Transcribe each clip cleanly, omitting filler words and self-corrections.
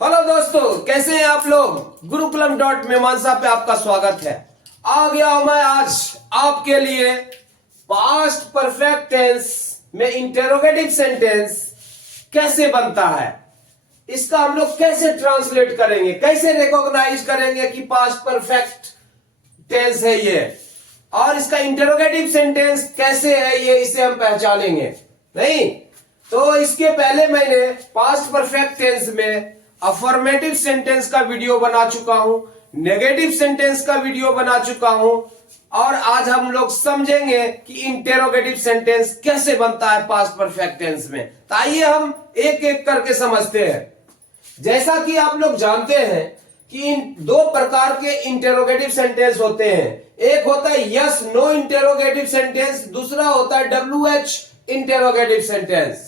Hello दोस्तों, कैसे हैं आप लोग। गुरुकुलम.मीमांसा पे आपका स्वागत है। आ गया हूं मैं आज आपके लिए पास्ट परफेक्ट टेंस में इंटेरोगेटिव सेंटेंस कैसे बनता है, इसका हम लोग कैसे ट्रांसलेट करेंगे, कैसे रिकॉग्नाइज करेंगे कि पास्ट परफेक्ट टेंस है ये, और इसका इंटेरोगेटिव सेंटेंस कैसे है ये, इसे हम पहचानेंगे। नहीं तो इसके पहले मैंने पास्ट परफेक्ट टेंस में अफर्मेटिव सेंटेंस का वीडियो बना चुका हूं, नेगेटिव सेंटेंस का वीडियो बना चुका हूं, और आज हम लोग समझेंगे कि इंटेरोगेटिव सेंटेंस कैसे बनता है पास्ट परफेक्ट टेंस में। तो आइए हम एक एक करके समझते हैं। जैसा कि आप लोग जानते हैं कि इन दो प्रकार के इंटेरोगेटिव सेंटेंस होते हैं। एक होता है यस नो इंटेरोगेटिव सेंटेंस, दूसरा होता है WH इंटेरोगेटिव सेंटेंस।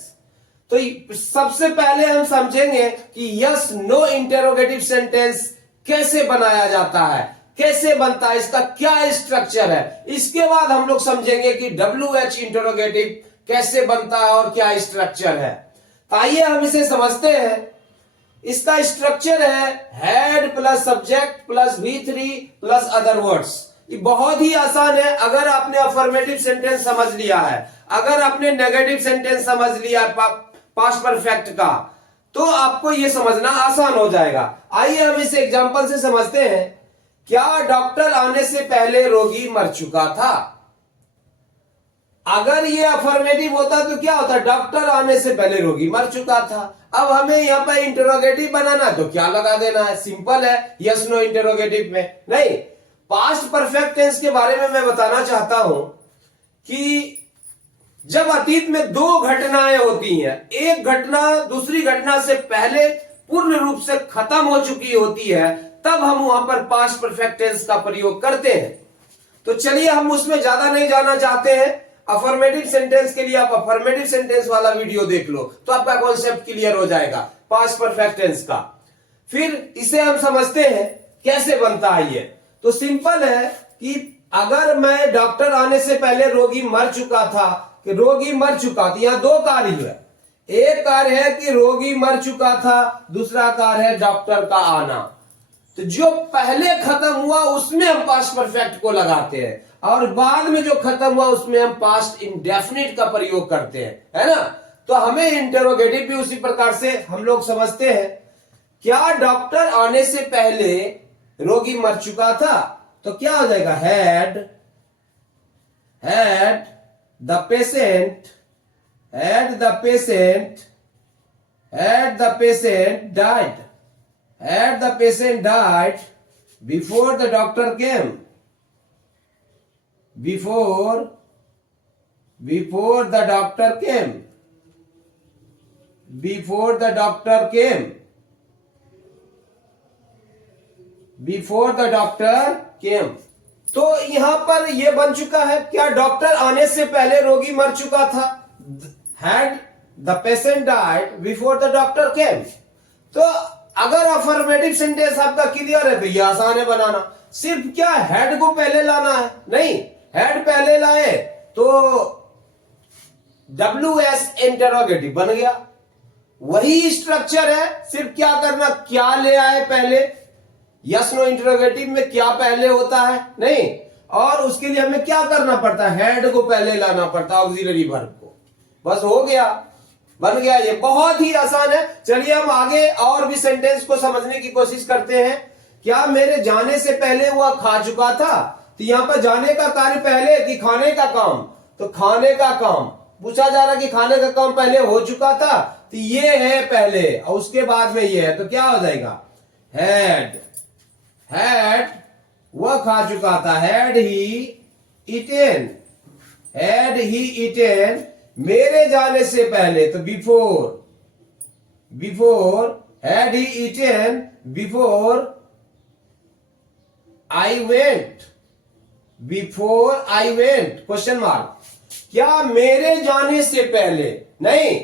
तो सबसे पहले हम समझेंगे कि यस नो इंटेरोगेटिव सेंटेंस कैसे बनाया जाता है, कैसे बनता है, इसका क्या स्ट्रक्चर है। इसके बाद हम लोग समझेंगे कि WH इंटेरोगेटिव कैसे बनता है और क्या स्ट्रक्चर है। तो आइए हम इसे समझते हैं। इसका स्ट्रक्चर है head plus subject plus V3 plus other words. ये बहुत ही आसान है। अगर आपने अफर्मेटिव सेंटेंस समझ लिया है, अगर आपने नेगेटिव सेंटेंस समझ लिया पास्ट परफेक्ट का, तो आपको यह समझना आसान हो जाएगा। आइए हम इस एग्जांपल से समझते हैं। क्या डॉक्टर आने से पहले रोगी मर चुका था? अगर ये अफर्मेटिव होता तो क्या होता, डॉक्टर आने से पहले रोगी मर चुका था। अब हमें यहां पर इंटरोगेटिव बनाना, तो क्या लगा देना है, सिंपल है, यस नो इंटरोगेटिव में। नहीं, पास्ट परफेक्ट टेंस के बारे में मैं बताना चाहता हूं कि जब अतीत में दो घटनाएं होती हैं, एक घटना दूसरी घटना से पहले पूर्ण रूप से खत्म हो चुकी होती है, तब हम वहां पर पास्ट परफेक्ट टेंस का प्रयोग करते हैं। तो चलिए हम उसमें ज्यादा नहीं जाना चाहते हैं। अफर्मेटिव सेंटेंस के लिए आप अफर्मेटिव सेंटेंस वाला वीडियो देख लो, तो आपका कॉन्सेप्ट क्लियर हो जाएगा पास्ट परफेक्ट टेंस का। फिर इसे हम समझते हैं कैसे बनता है ये। तो सिंपल है कि अगर मैं डॉक्टर आने से पहले रोगी मर चुका था, कि रोगी मर चुका था, यहां दो कार्य है। एक कार्य है कि रोगी मर चुका था, दूसरा कार्य है डॉक्टर का आना। तो जो पहले खत्म हुआ उसमें हम पास्ट परफेक्ट को लगाते हैं, और बाद में जो खत्म हुआ उसमें हम पास्ट इंडेफिनिट का प्रयोग करते हैं, है ना। तो हमें इंटेरोगेटिव भी उसी प्रकार से हम लोग समझते हैं। क्या डॉक्टर आने से पहले रोगी मर चुका था? तो क्या हो जाएगा, had the patient died before the doctor came. Before the doctor came. Before the doctor came. तो यहां पर यह बन चुका है, क्या डॉक्टर आने से पहले रोगी मर चुका था। Had the patient died before the doctor came. तो अगर अफर्मेटिव सेंटेंस आपका क्लियर है तो यह आसान है बनाना। सिर्फ क्या हेड को पहले लाना है? नहीं, हेड पहले लाए तो WS इंटरोगेटिव बन गया। वही स्ट्रक्चर है, सिर्फ क्या करना, क्या ले आए पहले। यस नो इंटरोगेटिव में क्या पहले होता है? नहीं, और उसके लिए हमें क्या करना पड़ता है, हेड को पहले लाना पड़ता है, ऑक्सिलरी वर्ब को। बस हो गया, बन गया। ये बहुत ही आसान है। चलिए हम आगे और भी सेंटेंस को समझने की कोशिश करते हैं। क्या मेरे जाने से पहले वह खा चुका था? तो यहां पर जाने का कार्य पहले कि खाने का काम? तो खाने का काम पूछा जा रहा कि खाने का काम पहले हो चुका था, तो ये है पहले और उसके बाद में ये है, तो क्या हो जाएगा, हैड वह खा चुका था। हैड ही ईटेन मेरे जाने से पहले, तो before had he eaten before I went question mark. क्या मेरे जाने से पहले? नहीं,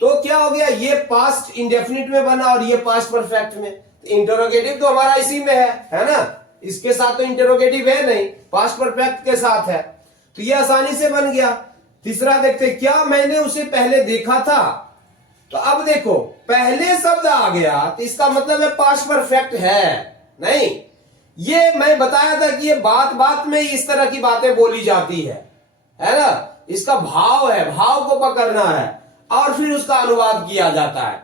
तो क्या हो गया, ये पास्ट इंडेफिनिट में बना और ये पास्ट परफेक्ट में। इंटरोगेटिव तो हमारा इसी में है ना, इसके साथ तो इंटरोगेटिव है नहीं, पास्ट परफेक्ट के साथ है, तो ये आसानी से बन गया। तीसरा देखते, क्या मैंने उसे पहले देखा था? तो अब देखो पहले शब्द आ गया तो इसका मतलब है पास्ट परफेक्ट है नहीं। ये मैं बताया था कि ये बात बात में इस तरह की बातें बोली जाती है ना। इसका भाव है, भाव को पकड़ना है और फिर उसका अनुवाद किया जाता है।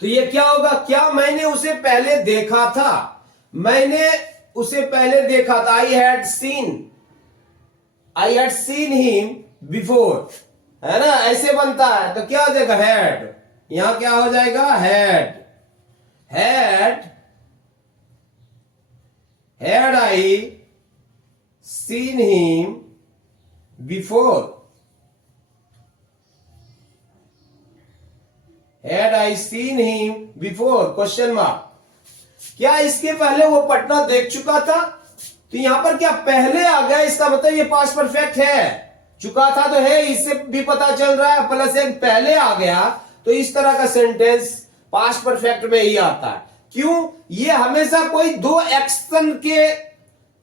तो ये क्या होगा, क्या मैंने उसे पहले देखा था, मैंने उसे पहले देखा था। I had seen him before, है ना, ऐसे बनता है। तो क्या हो जाएगा, हैड, यहां क्या हो जाएगा, had I seen him before, had I seen him before, question mark. क्या इसके पहले वो पटना देख चुका था? तो यहां पर क्या पहले आ गया, इसका मतलब ये पास्ट परफेक्ट है। चुका था तो है, इससे भी पता चल रहा है, प्लस एक पहले आ गया तो इस तरह का सेंटेंस पास्ट परफेक्ट में ही आता है। क्यों? ये हमेशा कोई दो एक्शन के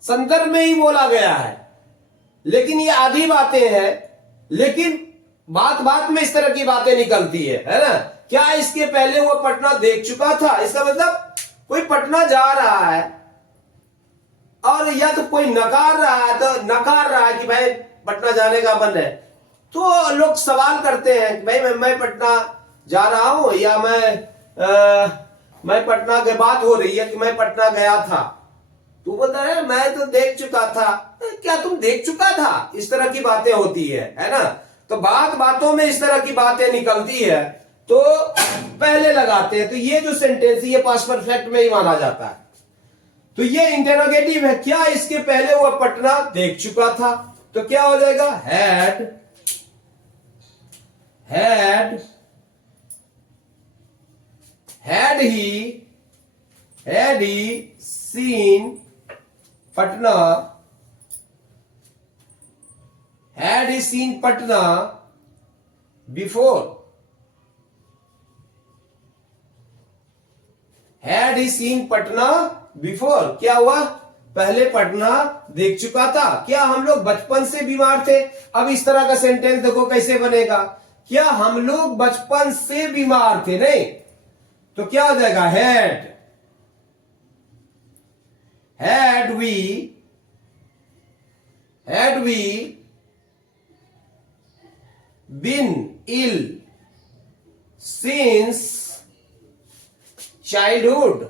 संदर्भ में ही बोला गया है, लेकिन ये आधी बातें हैं, लेकिन बात बात में इस तरह की बातें निकलती है ना। क्या इसके पहले वो पटना देख चुका था? इसका मतलब कोई पटना जा रहा है और या तो कोई नकार रहा है, तो नकार रहा है कि भाई पटना जाने का मन है, तो लोग सवाल करते हैं कि भाई मैं पटना जा रहा हूं, या मैं पटना की बात हो रही है कि मैं पटना गया था। तू बोलता है मैं तो देख चुका था। क्या तुम देख चुका था? इस तरह की बातें होती है ना। तो बात बातों में इस तरह की बातें निकलती है तो पहले लगाते हैं। तो ये जो सेंटेंस है ये पास्ट परफेक्ट में ही माना जाता है। तो ये इंटेरोगेटिव है। क्या इसके पहले वो पटना देख चुका था? तो क्या हो जाएगा, had he seen Patna, had he seen Patna before, had he seen Patna before, क्या हुआ, पहले पटना देख चुका था। क्या हम लोग बचपन से बीमार थे? अब इस तरह का सेंटेंस देखो कैसे बनेगा, क्या हम लोग बचपन से बीमार थे? नहीं, तो क्या हो जाएगा, had we been ill since childhood,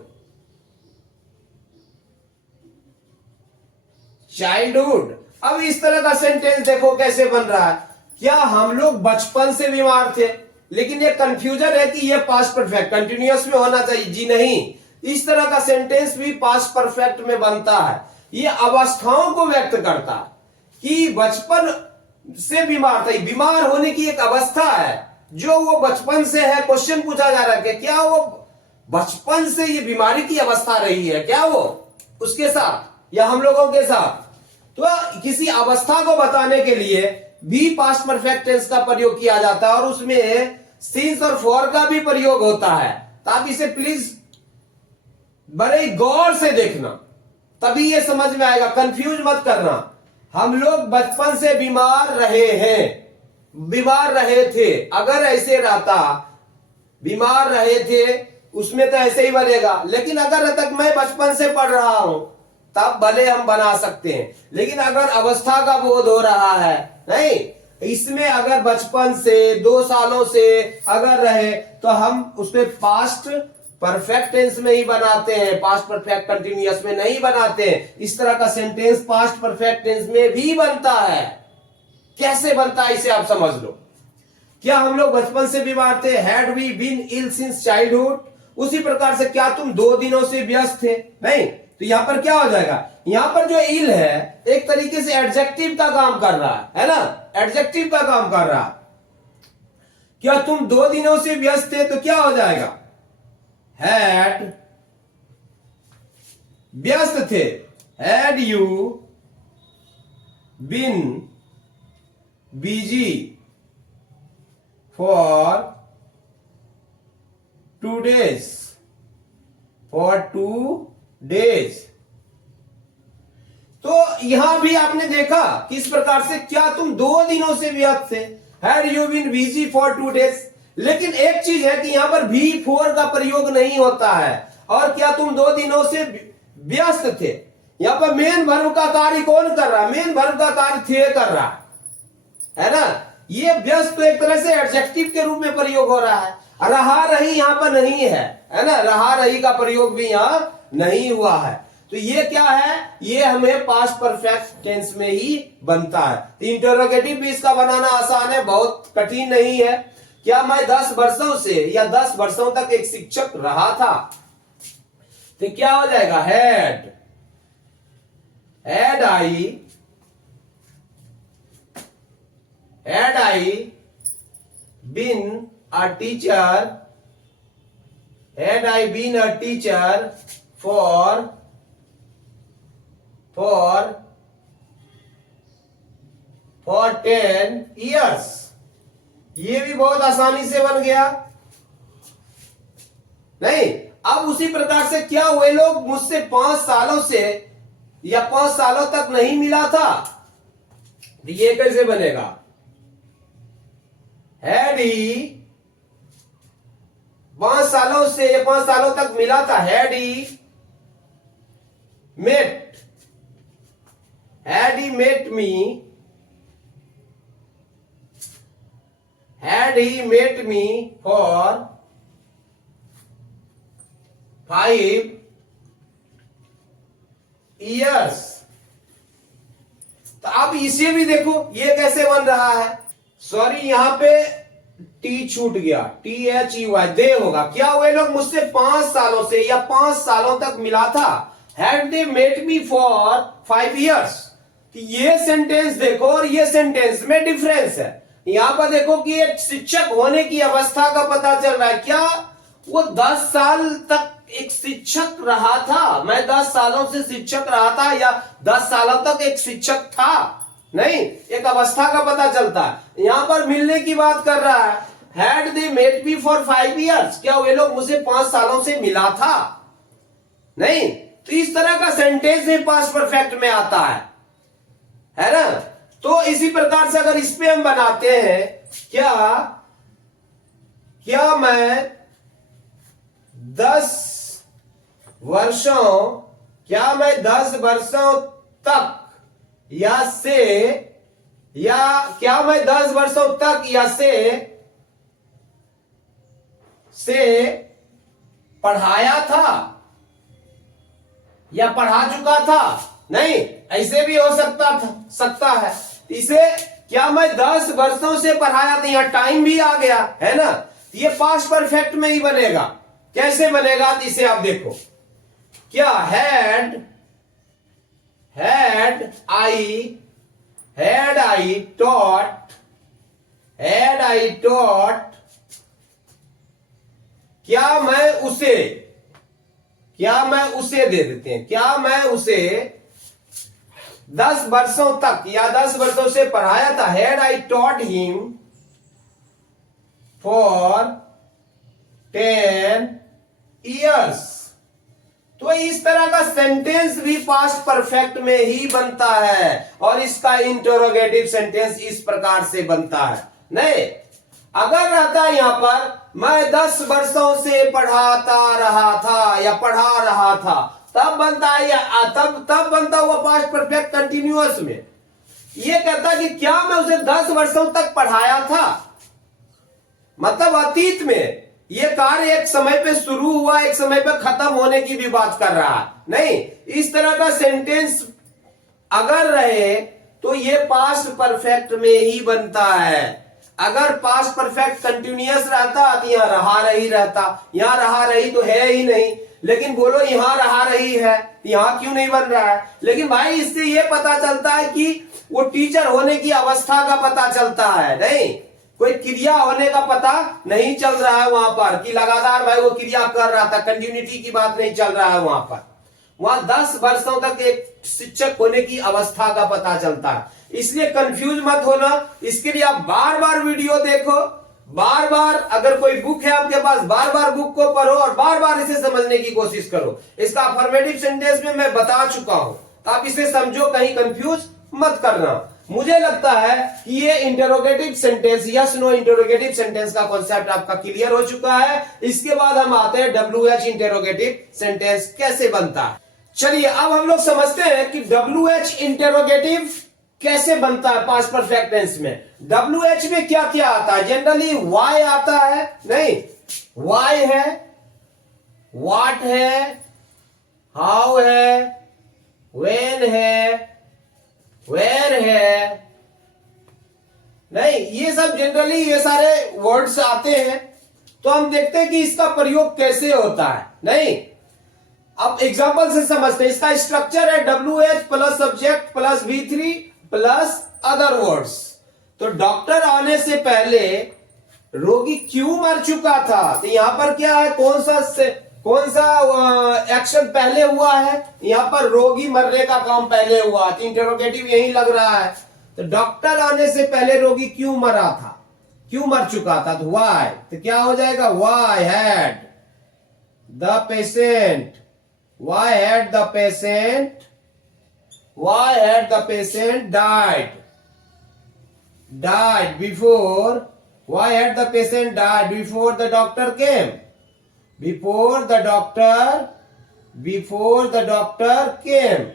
अब इस तरह का सेंटेंस देखो कैसे बन रहा है। क्या हम लोग बचपन से बीमार थे? लेकिन ये कंफ्यूजन है कि ये पास्ट परफेक्ट कंटिन्यूअस में होना चाहिए। जी नहीं, इस तरह का सेंटेंस भी पास्ट परफेक्ट में बनता है। ये अवस्थाओं को व्यक्त करता है कि बचपन से बीमार था। बीमार होने की एक अवस्था है जो वो बचपन से है। क्वेश्चन पूछा जा रहा है कि क्या वो बचपन से ये बीमारी की अवस्था रही है क्या वो उसके साथ या हम लोगों के साथ? तो किसी अवस्था को बताने के लिए भी पास्ट परफेक्ट टेंस का प्रयोग किया जाता है और उसमें सिंस और फॉर का भी प्रयोग होता है। तो आप इसे प्लीज बड़े गौर से देखना, तभी ये समझ में आएगा। कंफ्यूज मत करना। हम लोग बचपन से बीमार रहे हैं, बीमार रहे थे। अगर ऐसे रहता बीमार रहे थे उसमें तो ऐसे ही बनेगा, लेकिन अगर तक मैं बचपन से पढ़ रहा हूं तब भले हम बना सकते हैं। लेकिन अगर अवस्था का बोध हो रहा है, नहीं, इसमें अगर बचपन से 2 सालों से अगर रहे तो हम उसमें पास्ट परफेक्ट टेंस में ही बनाते हैं, पास्ट परफेक्ट कंटिन्यूअस में नहीं बनाते हैं। इस तरह का सेंटेंस पास्ट परफेक्ट टेंस में भी बनता है। कैसे बनता है इसे आप समझ लो। क्या हम लोग बचपन से बीमार थे? Had we been ill since childhood. उसी प्रकार से क्या तुम 2 दिनों से व्यस्त थे? नहीं, तो यहां पर क्या हो जाएगा, यहां पर जो इल है एक तरीके से एडजेक्टिव का काम कर रहा है ना, एडजेक्टिव का काम कर रहा है। क्या तुम 2 दिनों से व्यस्त थे? तो क्या हो जाएगा, हैड, व्यस्त थे, had you been busy for 2 days, for 2 days। तो यहां भी आपने देखा किस प्रकार से, क्या तुम 2 दिनों से व्यस्त थे, had you been busy for 2 days। लेकिन एक चीज है कि यहां पर भी फोर का प्रयोग नहीं होता है। और क्या तुम 2 दिनों से व्यस्त थे? यहां पर मेन वर्ब का कार्य कौन कर रहा है? मेन वर्ब का कार्य थे कर रहा है ना। ये व्यस्त तो एक तरह से एडजेक्टिव के रूप में प्रयोग हो रहा है। रहा रही यहां पर नहीं है ना, रहा रही का प्रयोग भी यहां नहीं हुआ है। तो ये क्या है? ये हमें पास्ट परफेक्ट टेंस में ही बनता है। इंटरोगेटिव भी इसका बनाना आसान है, बहुत कठिन नहीं है। क्या मैं 10 वर्षों से या 10 वर्षों तक एक शिक्षक रहा था? तो क्या हो जाएगा? had I been a teacher, had I been a teacher for 10 years, ये भी बहुत आसानी से बन गया नहीं। अब उसी प्रकार से क्या वे लोग मुझसे 5 सालों से या 5 सालों तक नहीं मिला था? ये कैसे बनेगा? हैड ही 5 सालों से या 5 सालों तक मिला था। Had he met me for 5 years। तो अब इसे भी देखो ये कैसे बन रहा है। सॉरी यहां पे टी छूट गया, THEY दे होगा। क्या वे लोग मुझसे 5 सालों से या 5 सालों तक मिला था? Had they met me for 5 years। तो ये सेंटेंस देखो और ये सेंटेंस में डिफरेंस है। यहां पर देखो कि एक शिक्षक होने की अवस्था का पता चल रहा है। क्या वो 10 साल तक एक शिक्षक रहा था? मैं 10 सालों से शिक्षक रहा था या 10 सालों तक एक शिक्षक था? नहीं, एक अवस्था का पता चलता है। यहां पर मिलने की बात कर रहा है। Had they met me for 5 years, क्या वे लोग मुझे 5 सालों से मिला था? नहीं। तो इस तरह का सेंटेंस भी पास्ट परफेक्ट में आता है ना। तो इसी प्रकार से अगर इस पे हम बनाते हैं, क्या मैं 10 वर्षों तक क्या मैं 10 वर्षों तक से पढ़ाया था या पढ़ा चुका था? नहीं, ऐसे भी हो सकता है। इसे क्या मैं 10 वर्षों से पढ़ाया था, यहां टाइम भी आ गया है ना। ये पास्ट परफेक्ट में ही बनेगा। कैसे बनेगा? तो इसे आप देखो। क्या had I taught क्या मैं उसे दे देते हैं। क्या मैं उसे 10 वर्षों तक या 10 वर्षों से पढ़ाया था? Had I taught him for 10 years। तो इस तरह का सेंटेंस भी पास्ट परफेक्ट में ही बनता है और इसका इंटरोगेटिव सेंटेंस इस प्रकार से बनता है। नहीं, अगर रहता है यहां पर मैं 10 वर्षों से पढ़ाता रहा था या पढ़ा रहा था, तब बनता है या तब बनता हुआ पास्ट परफेक्ट कंटिन्यूअस में। ये कहता कि क्या मैं उसे 10 वर्षों तक पढ़ाया था, मतलब अतीत में ये कार्य एक समय पे शुरू हुआ, एक समय पे खत्म होने की भी बात कर रहा है। नहीं, इस तरह का सेंटेंस अगर रहे तो ये पास्ट परफेक्ट में ही बनता है। अगर पास्ट परफेक्ट कंटिन्यूअस रहता तो यहां रहा रही रहता। यहां रहा रही तो है ही नहीं, लेकिन बोलो यहां रहा रही है, यहां क्यों नहीं बन रहा है? लेकिन भाई इससे ये पता चलता है कि वो टीचर होने की अवस्था का पता चलता है। नहीं, कोई क्रिया होने का पता नहीं चल रहा है वहां पर कि लगातार भाई वो क्रिया कर रहा था। कंटिन्यूटी की बात नहीं चल रहा है वहां पर। वहां 10 वर्षों तक एक शिक्षक होने की अवस्था का पता चलता है। इसलिए कंफ्यूज मत होना। इसके लिए आप बार बार वीडियो देखो, बार बार अगर कोई बुक है आपके पास, बार बार बुक को पढ़ो और बार बार इसे समझने की कोशिश करो। इसका अफर्मेटिव सेंटेंस में मैं बता चुका हूं, तो आप इसे समझो, कहीं कंफ्यूज मत करना। मुझे लगता है कि ये interrogative sentence, yes no interrogative sentence का कॉन्सेप्ट आपका क्लियर हो चुका है। इसके बाद हम आते हैं WH इंटरोगेटिव सेंटेंस कैसे बनता है। चलिए अब हम लोग समझते हैं कि WH इंटरोगेटिव कैसे बनता है पास्ट परफेक्ट टेंस में। WH में क्या क्या आता है? जनरली वाई आता है, नहीं, वाई है, व्हाट है, हाउ है, व्हेन है, वेयर है, नहीं, ये सब जनरली ये सारे वर्ड्स आते हैं। तो हम देखते हैं कि इसका प्रयोग कैसे होता है, नहीं। अब एग्जांपल से समझते हैं। इसका स्ट्रक्चर है WH plus subject plus V3 plus other words. तो डॉक्टर आने से पहले रोगी क्यों मर चुका था, तो यहां पर क्या है, कौन सा एक्शन पहले हुआ है? यहां पर रोगी मरने का काम पहले हुआ, तो इंटरोगेटिव यही लग रहा है। तो डॉक्टर आने से पहले रोगी क्यों मरा था, क्यों मर चुका था? तो व्हाई, तो क्या हो जाएगा, why had the patient, why had the patient, why had the patient died before, why had the patient died before the doctor came, before the doctor came।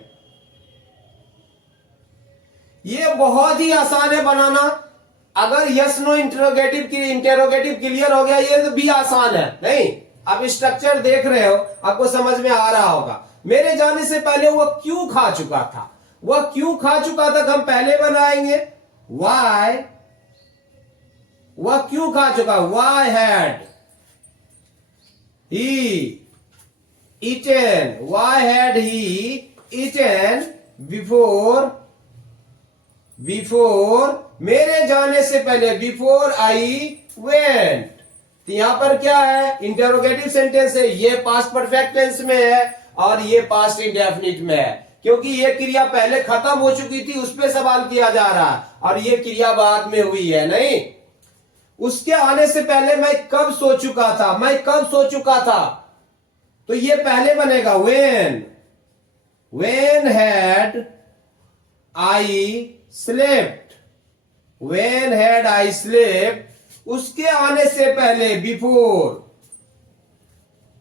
ये बहुत ही आसान है बनाना। अगर यस नो इंटेरोगेटिव क्लियर हो गया, ये तो भी आसान है, नहीं। आप स्ट्रक्चर देख रहे हो, आपको समझ में आ रहा होगा। मेरे जाने से पहले वह क्यों खा चुका था, वह क्यों खा चुका था, हम पहले बनाएंगे। Why, वह क्यों खा चुका, why had he eaten, why had he eaten before मेरे जाने से पहले, before I went। तो यहां पर क्या है, इंटरोगेटिव सेंटेंस है, ये पास्ट परफेक्ट टेंस में है और ये पास्ट इंडेफिनिट में है, क्योंकि ये क्रिया पहले खत्म हो चुकी थी, उस पर सवाल किया जा रहा है, और ये क्रिया बाद में हुई है, नहीं। उसके आने से पहले मैं कब सो चुका था, तो ये पहले बनेगा when had I slept, उसके आने से पहले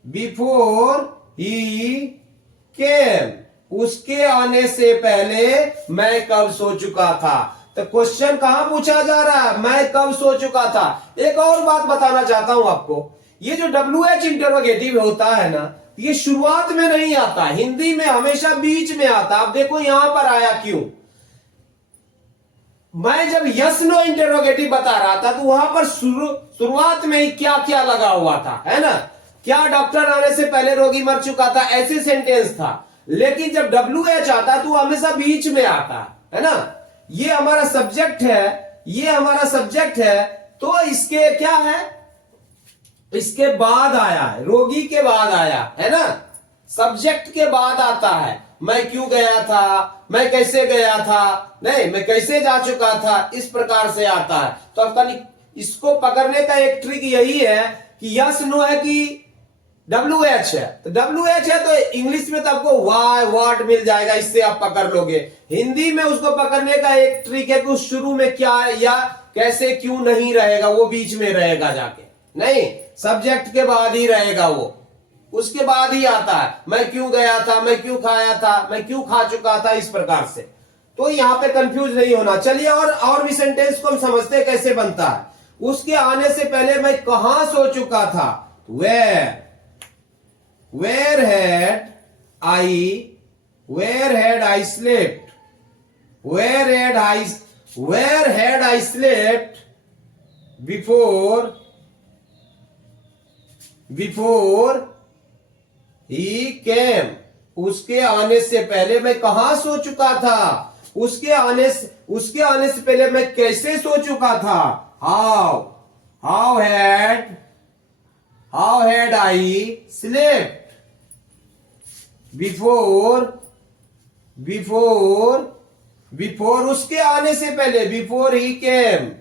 before he came, उसके आने से पहले मैं कब सो चुका था। तो क्वेश्चन कहां पूछा जा रहा है, मैं कब सो चुका था। एक और बात बताना चाहता हूं आपको, ये जो WH इंटरोगेटिव होता है ना, ये शुरुआत में नहीं आता, हिंदी में हमेशा बीच में आता। आप देखो यहां पर आया क्यों। मैं जब यस नो इंटरोगेटिव बता रहा था, तो वहां पर शुरुआत में ही क्या क्या लगा हुआ था, है ना। क्या डॉक्टर आने से पहले रोगी मर चुका था, ऐसे सेंटेंस था। लेकिन जब WH आता तो हमेशा बीच में आता है ना। ये हमारा सब्जेक्ट है, तो इसके क्या है, इसके बाद आया है, रोगी के बाद आया है ना, सब्जेक्ट के बाद आता है। मैं क्यों गया था, मैं कैसे गया था, नहीं, मैं कैसे जा चुका था, इस प्रकार से आता है। तो आपका इसको पकड़ने का एक ट्रिक यही है कि यस नो है कि WH है। तो WH है तो इंग्लिश में तो आपको वाई व्हाट मिल जाएगा, इससे आप पकड़ लोगे। हिंदी में उसको पकड़ने का एक ट्रिक है कि उस शुरू में क्या या कैसे क्यों नहीं रहेगा, वो बीच में रहेगा जाके, नहीं, सब्जेक्ट के बाद ही रहेगा, वो उसके बाद ही आता है। मैं क्यों गया था, मैं क्यों खाया था, मैं क्यों खा चुका था, इस प्रकार से। तो यहां पे कंफ्यूज नहीं होना। चलिए और भी सेंटेंस को हम समझते हैं कैसे बनता है। उसके आने से पहले मैं कहां सो चुका था, where had I slept, where had I slept before he came। उसके आने से पहले मैं कहां सो चुका था, उसके आने से पहले मैं कैसे सो चुका था, how had I slept before उसके आने से पहले, before he came।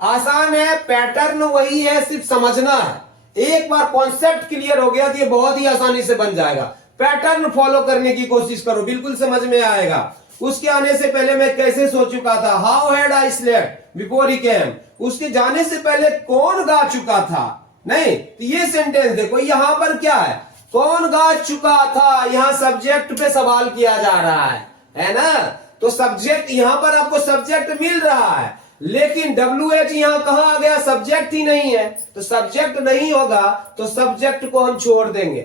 आसान है, पैटर्न वही है, सिर्फ समझना है। एक बार कॉन्सेप्ट क्लियर हो गया तो ये बहुत ही आसानी से बन जाएगा। पैटर्न फॉलो करने की कोशिश करो, बिल्कुल समझ में आएगा। उसके आने से पहले मैं कैसे सो चुका था, how had I slept before he came, उसके जाने से पहले कौन गा चुका था। नहीं, तो ये सेंटेंस देखो, यहां पर क्या है, कौन गा चुका था, यहां सब्जेक्ट पे सवाल किया जा रहा है ना। तो सब्जेक्ट यहां पर आपको सब्जेक्ट मिल रहा है, लेकिन WH यहां कहां आ गया, सब्जेक्ट ही नहीं है। तो सब्जेक्ट नहीं होगा तो सब्जेक्ट को हम छोड़ देंगे,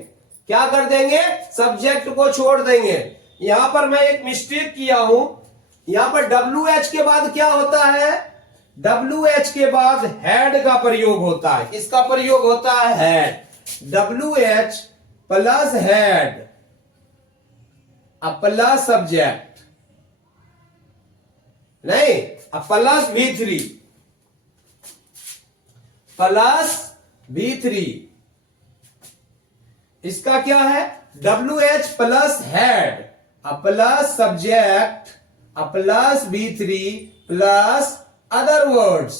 क्या कर देंगे, सब्जेक्ट को छोड़ देंगे। यहां पर मैं एक मिस्टेक किया हूं, यहां पर WH के बाद क्या होता है, WH के बाद हैड का प्रयोग होता है। किसका प्रयोग होता है, had. WH plus had plus subject, नहीं प्लस V3, प्लस V3, इसका क्या है, WH plus had plus subject plus V3 plus other words,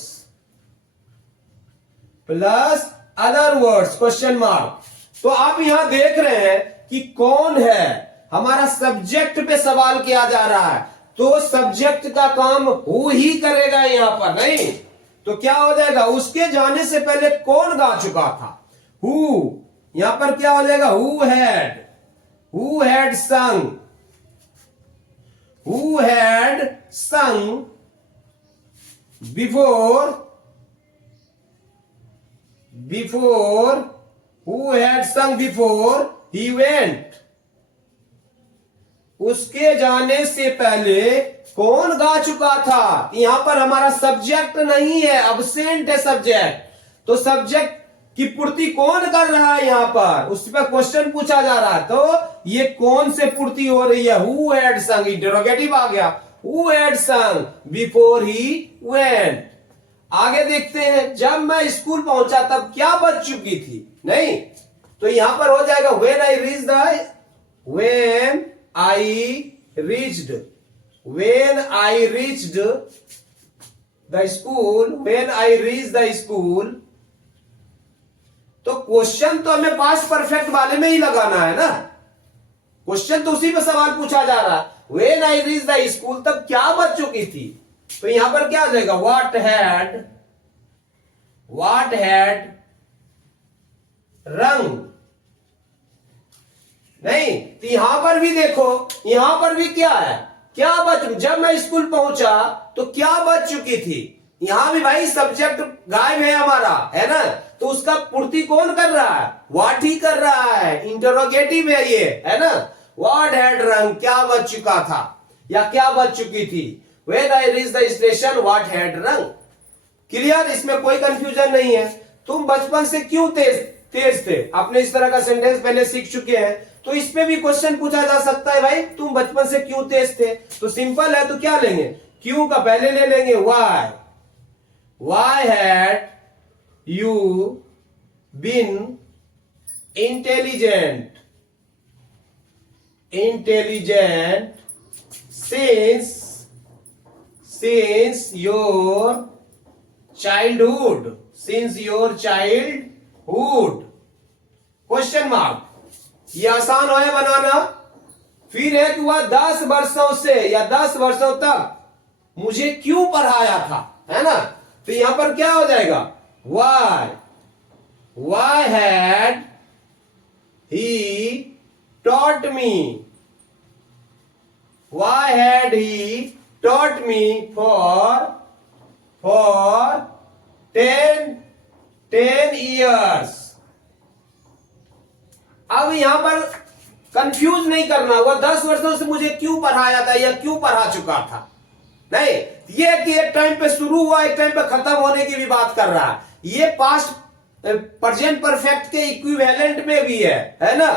plus other words question mark. तो आप यहां देख रहे हैं कि कौन है, हमारा सब्जेक्ट पे सवाल किया जा रहा है, तो सब्जेक्ट का काम हु ही करेगा यहां पर, नहीं तो क्या हो जाएगा, उसके जाने से पहले कौन गा चुका था, हु। यहां पर क्या हो जाएगा, हु हैड संग, हु हैड संग before, who had sung before he went, उसके जाने से पहले कौन गा चुका था। यहां पर हमारा सब्जेक्ट नहीं है, अब्सेंट है सब्जेक्ट, तो सब्जेक्ट की पूर्ति कौन कर रहा है, यहां पर उस पर क्वेश्चन पूछा जा रहा है, तो ये कौन से पूर्ति हो रही है, हु हैड संग, इंटरोगेटिव आ गया, हु हैड संग बिफोर ही वेंट। आगे देखते हैं, जब मैं स्कूल पहुंचा तब क्या बज चुकी थी, नहीं तो यहां पर हो जाएगा when I reached the school, तो क्वेश्चन तो हमें पास्ट परफेक्ट वाले में ही लगाना है ना, क्वेश्चन तो उसी पे सवाल पूछा जा रहा है, when I reached the school तब क्या बज चुकी थी। तो यहां पर क्या आ जाएगा, what had रंग, नहीं तो यहां पर भी देखो, यहां पर भी क्या है, क्या बच, जब मैं स्कूल पहुंचा तो क्या बच चुकी थी, यहां भी भाई सब्जेक्ट गायब है हमारा, है ना, तो उसका पूर्ति कौन कर रहा है, व्हाट ही कर रहा है, इंटरोगेटिव है ये, है ना। व्हाट हैड रंग, क्या बच चुका था या क्या बच चुकी थी, When I reached the station, what had rung? Clear, इसमें कोई कंफ्यूजन नहीं है। तुम बचपन से क्यों तेज थे, आपने इस तरह का सेंटेंस पहले सीख चुके हैं, तो इस पे भी क्वेश्चन पूछा जा सकता है, भाई तुम बचपन से क्यों तेज थे, तो सिंपल है, तो क्या लेंगे, क्यों का पहले ले लेंगे why had you been intelligent since your childhood, question mark. ये आसान है बनाना। फिर है कि वह 10 वर्षों से या 10 वर्षों तक मुझे क्यों पढ़ाया था, है ना, तो यहां पर क्या हो जाएगा, why had he taught me, for 10 years। अब यहां पर कंफ्यूज नहीं करना, वह 10 वर्षों से मुझे क्यों पढ़ाया था या क्यों पढ़ा चुका था, नहीं, ये कि एक टाइम पे शुरू हुआ एक टाइम पे खत्म होने की भी बात कर रहा है, ये पास्ट प्रेजेंट परफेक्ट के इक्विवेलेंट में भी है ना,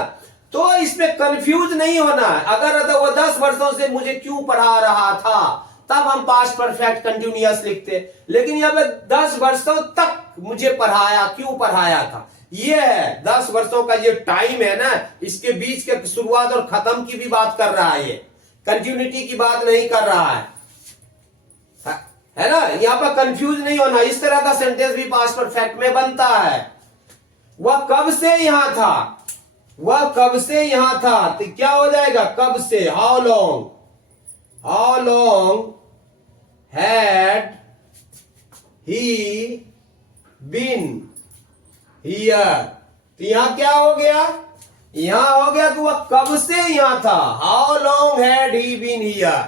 तो इसमें कंफ्यूज नहीं होना है। अगर वो 10 वर्षों से मुझे क्यों पढ़ा रहा था, तब हम पास्ट परफेक्ट कंटिन्यूअस लिखते, लेकिन यहां पे 10 वर्षों तक मुझे पढ़ाया, क्यों पढ़ाया था, ये है 10 वर्षों का ये टाइम है ना, इसके बीच के शुरुआत और खत्म की भी बात कर रहा है, ये कंटिन्यूटी की बात नहीं कर रहा है ना। यहां पर कंफ्यूज नहीं होना, इस तरह का सेंटेंस भी पास्ट परफेक्ट में बनता है। वह कब से यहां था, तो क्या हो जाएगा, कब से, how how long had he been here. तो यहां क्या हो गया, यहां हो गया कि वह कब से यहां था। How long had he been here,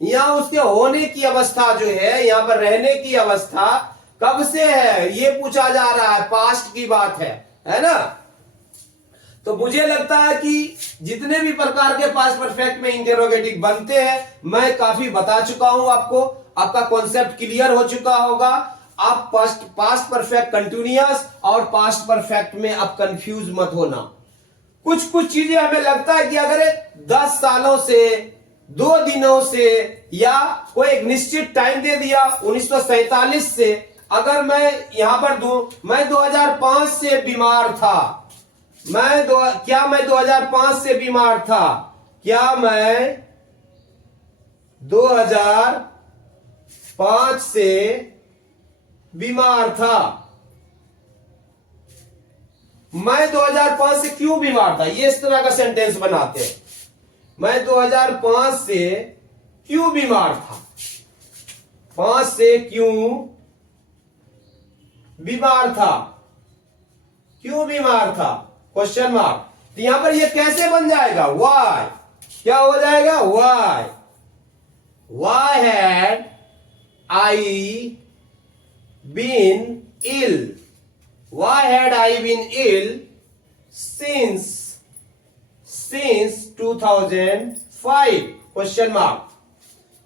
यहां उसके होने की अवस्था जो है, यहां पर रहने की अवस्था कब से है ये पूछा जा रहा है, पास्ट की बात है ना। तो मुझे लगता है कि जितने भी प्रकार के पास्ट परफेक्ट में इंटेरोगेटिव बनते हैं मैं काफी बता चुका हूं आपको, आपका कॉन्सेप्ट क्लियर हो चुका होगा। आप पास्ट परफेक्ट कंटिन्यूअस और पास्ट परफेक्ट में आप कंफ्यूज मत होना। कुछ कुछ चीजें हमें लगता है कि अगर 10 सालों से 2 दिनों से या कोई एक निश्चित टाइम दे दिया 1947 से, अगर मैं यहां पर दूं मैं 2005 से बीमार था, क्या मैं 2005 से बीमार था, क्या मैं 2005 से बीमार था, मैं 2005 से क्यों बीमार था, ये इस तरह का सेंटेंस बनाते हैं। मैं 2005 से क्यों बीमार था, 5 से क्यों बीमार था, क्यों बीमार था, क्वेश्चन मार्क। तो यहां पर ये कैसे बन जाएगा, वाई, क्या हो जाएगा, why had I been ill, why had I been ill since 2005, question mark,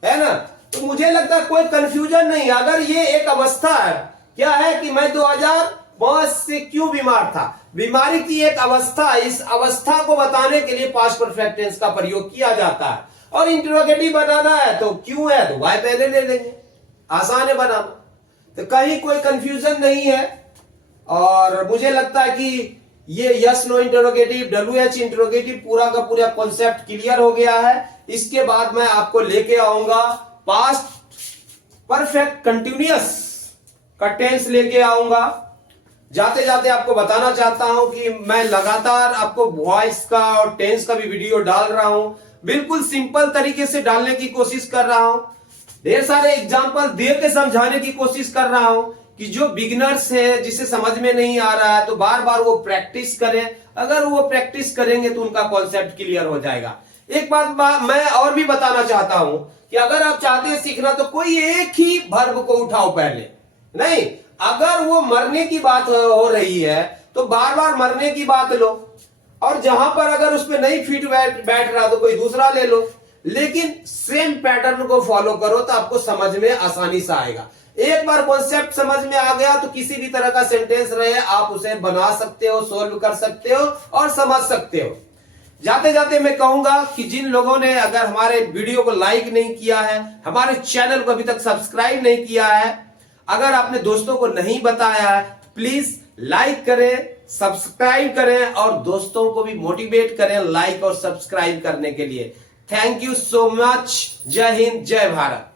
है ना। तो मुझे लगता है कोई कंफ्यूजन नहीं, अगर ये एक अवस्था है, क्या है कि मैं 2005 से क्यों बीमार था, बीमारी की एक अवस्था, इस अवस्था को बताने के लिए पास्ट परफेक्ट टेंस का प्रयोग किया जाता है। और इंटरोगेटिव बनाना है तो क्यों है तो वाई पहले ले लेंगे, आसान है बनाना, तो कहीं कोई कंफ्यूजन नहीं है। और मुझे लगता है कि ये yes no interrogative, WH interrogative पूरा का पूरा कॉन्सेप्ट क्लियर हो गया है। इसके बाद मैं आपको लेके आऊंगा पास्ट परफेक्ट कंटिन्यूअस का टेंस लेके आऊंगा। जाते जाते आपको बताना चाहता हूं कि मैं लगातार आपको वॉइस का और टेंस का भी वीडियो डाल रहा हूं, बिल्कुल सिंपल तरीके से डालने की कोशिश कर रहा हूं, ढेर सारे एग्जाम्पल दे के समझाने की कोशिश कर रहा हूं कि जो बिगिनर्स है, जिसे समझ में नहीं आ रहा है तो बार बार वो प्रैक्टिस करें। अगर वो प्रैक्टिस करेंगे तो उनका कॉन्सेप्ट क्लियर हो जाएगा। एक बात मैं और भी बताना चाहता हूं कि अगर आप चाहते हैं सीखना तो कोई एक ही वर्ब को उठाओ पहले, नहीं, अगर वो मरने की बात हो रही है तो बार बार मरने की बात लो, और जहां पर अगर उसमें नहीं फिट बैठ रहा तो कोई दूसरा ले लो, लेकिन सेम पैटर्न को फॉलो करो तो आपको समझ में आसानी से आएगा। एक बार कॉन्सेप्ट समझ में आ गया तो किसी भी तरह का सेंटेंस रहे आप उसे बना सकते हो, सोल्व कर सकते हो और समझ सकते हो। जाते जाते मैं कहूंगा कि जिन लोगों ने अगर हमारे वीडियो को लाइक नहीं किया है, हमारे चैनल को अभी तक सब्सक्राइब नहीं किया है, अगर आपने दोस्तों को नहीं बताया है, प्लीज लाइक करें, सब्सक्राइब करें और दोस्तों को भी मोटिवेट करें लाइक और सब्सक्राइब करने के लिए। Thank you so much. जय हिंद, जय भारत।